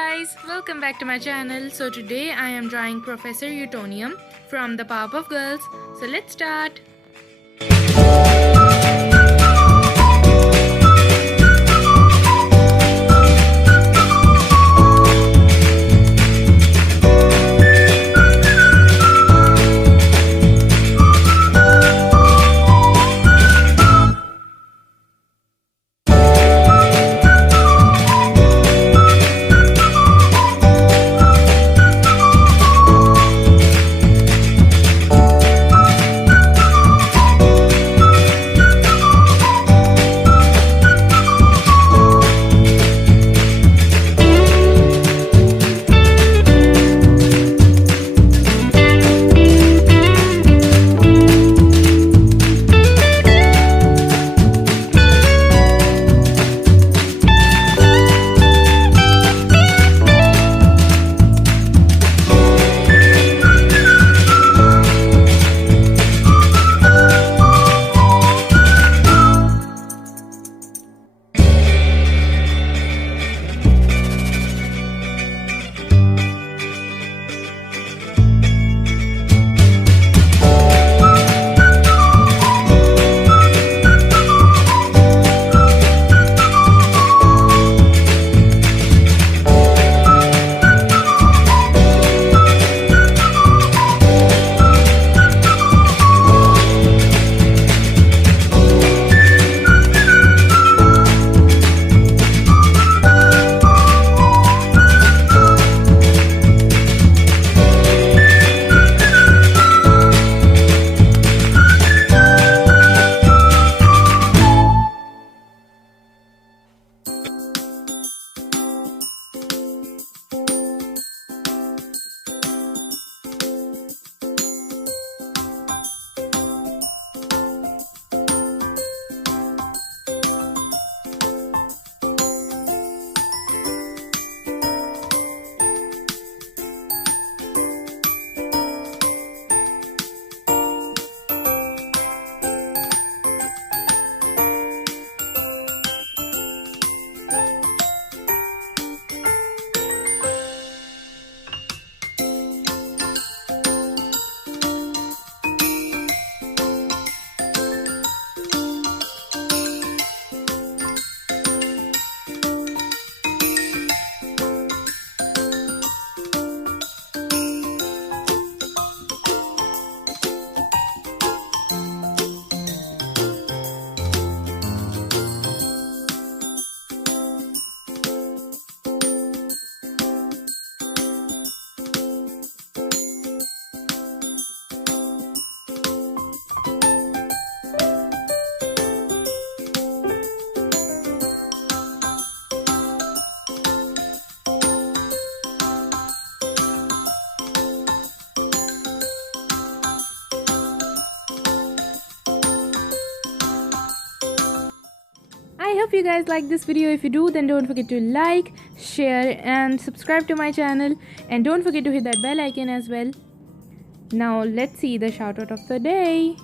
guys, welcome back to my channel. So today I am drawing Professor Utonium from the Powerpuff Girls. So let's start. I hope you guys like this video. If you do, then don't forget to like, share and subscribe to my channel, and don't forget to hit that bell icon as well. Now let's see the shout out of the day.